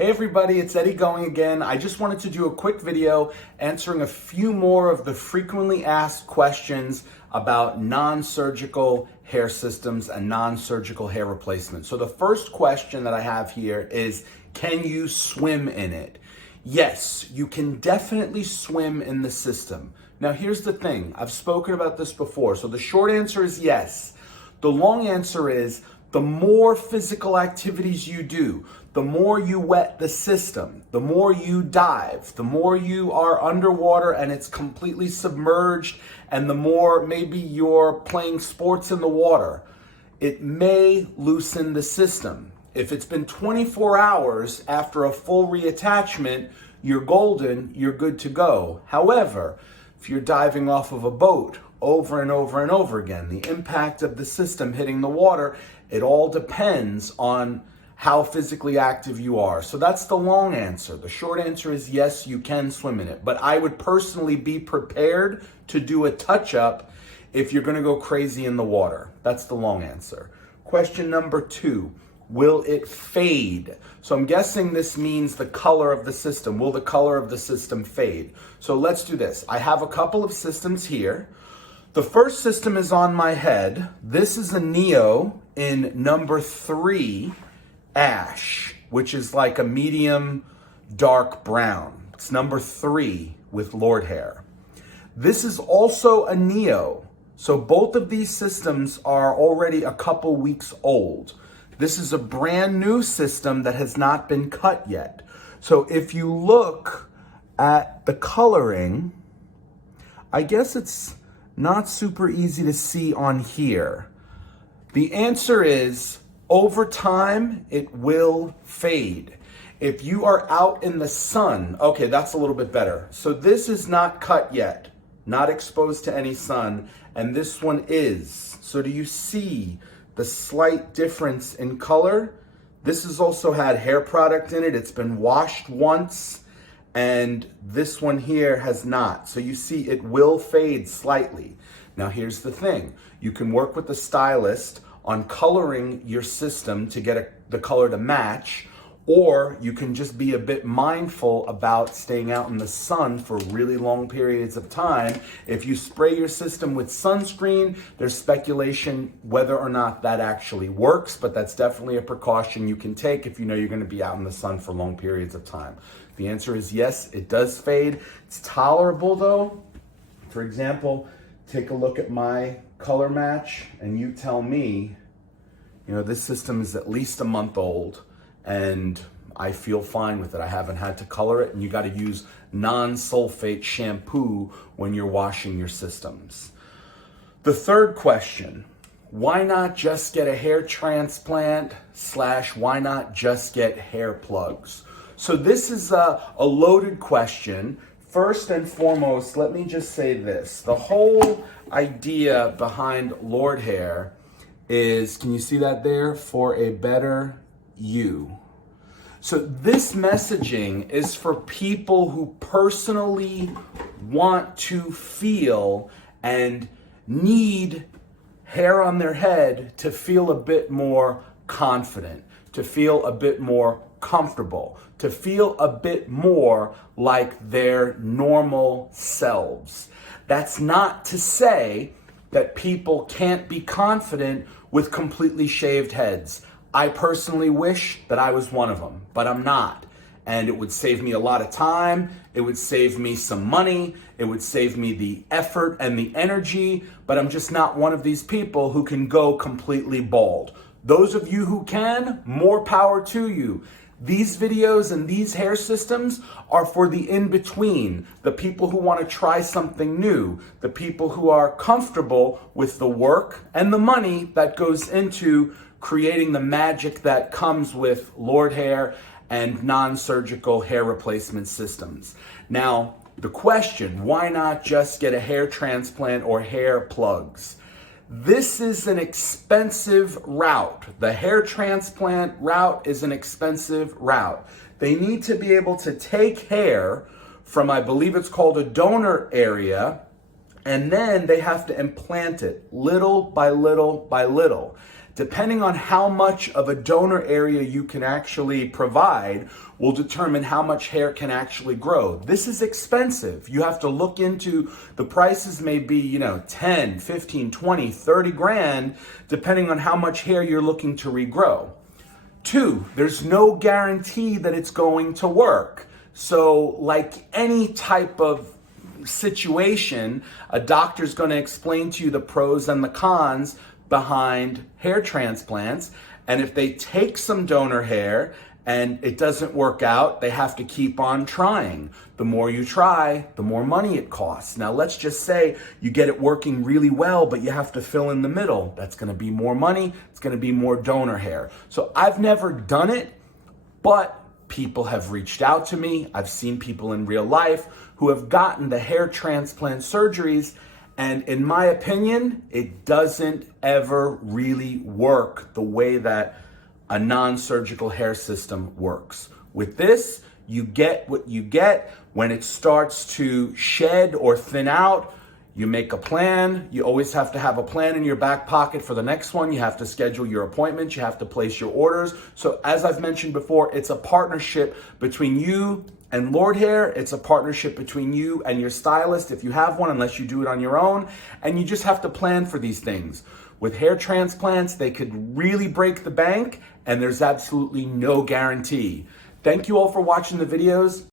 Hey everybody, it's Eddie going again. I just wanted to do a quick video answering a few more of the frequently asked questions about non-surgical hair systems and non-surgical hair replacement. So the first question that I have here is, can you swim in it? Yes, you can definitely swim in the system. Now here's the thing, I've spoken about this before. So the short answer is yes. The long answer is, the more physical activities you do, the more you wet the system, the more you dive, the more you are underwater and it's completely submerged, and the more maybe you're playing sports in the water, it may loosen the system. If it's been 24 hours after a full reattachment, you're golden, you're good to go. However, if you're diving off of a boat over and over and over again, the impact of the system hitting the water, it all depends on how physically active you are. So that's the long answer. The short answer is yes, you can swim in it. But I would personally be prepared to do a touch-up if you're gonna go crazy in the water. That's the long answer. Question number 2, will it fade? So I'm guessing this means the color of the system. Will the color of the system fade? So let's do this. I have a couple of systems here. The first system is on my head. This is a Neo in number 3 ash, which is like a medium dark brown. It's number 3 with Lordhair. This is also a Neo. So both of these systems are already a couple weeks old. This is a brand new system that has not been cut yet. So if you look at the coloring, I guess it's not super easy to see on here. The answer is, over time, it will fade. If you are out in the sun, okay, that's a little bit better. So this is not cut yet, not exposed to any sun, and this one is. So do you see the slight difference in color? This has also had hair product in it. It's been washed once, and this one here has not. So you see it will fade slightly. Now here's the thing. You can work with the stylist on coloring your system to get the color to match, or you can just be a bit mindful about staying out in the sun for really long periods of time. If you spray your system with sunscreen, there's speculation whether or not that actually works, but that's definitely a precaution you can take if you know you're going to be out in the sun for long periods of time. The answer is yes, it does fade. It's tolerable though. For example, take a look at my color match and you tell me, you know, this system is at least a month old and I feel fine with it. I haven't had to color it, and you got to use non-sulfate shampoo when you're washing your systems. The third question, why not just get a hair transplant / why not just get hair plugs? So this is a loaded question. First and foremost, let me just say this. The whole idea behind Lordhair is, can you see that there? For a better you. So this messaging is for people who personally want to feel and need hair on their head to feel a bit more confident, to feel a bit more comfortable, to feel a bit more like their normal selves. That's not to say that people can't be confident with completely shaved heads. I personally wish that I was one of them, but I'm not. And it would save me a lot of time. It would save me some money. It would save me the effort and the energy, but I'm just not one of these people who can go completely bald. Those of you who can, more power to you. These videos and these hair systems are for the in-between, the people who want to try something new, the people who are comfortable with the work and the money that goes into creating the magic that comes with Lordhair and non-surgical hair replacement systems. Now, the question, why not just get a hair transplant or hair plugs? This is an expensive route. The hair transplant route is an expensive route. They need to be able to take hair from, I believe it's called a donor area, and then they have to implant it little by little by little. Depending on how much of a donor area you can actually provide will determine how much hair can actually grow. This is expensive. You have to look into, the prices may be, 10, 15, 20, 30 grand, depending on how much hair you're looking to regrow. 2, there's no guarantee that it's going to work. So like any type of situation, a doctor's going to explain to you the pros and the cons behind hair transplants. And if they take some donor hair and it doesn't work out, they have to keep on trying. The more you try, the more money it costs. Now, let's just say you get it working really well, but you have to fill in the middle. That's going to be more money. It's going to be more donor hair. So I've never done it, but people have reached out to me. I've seen people in real life who have gotten the hair transplant surgeries, and in my opinion, it doesn't ever really work the way that a non-surgical hair system works. With this, you get what you get. When it starts to shed or thin out, you make a plan. You always have to have a plan in your back pocket for the next one. You have to schedule your appointments. You have to place your orders. So as I've mentioned before, it's a partnership between you and Lordhair. It's a partnership between you and your stylist, if you have one, unless you do it on your own. And you just have to plan for these things. With hair transplants, they could really break the bank, and there's absolutely no guarantee. Thank you all for watching the videos.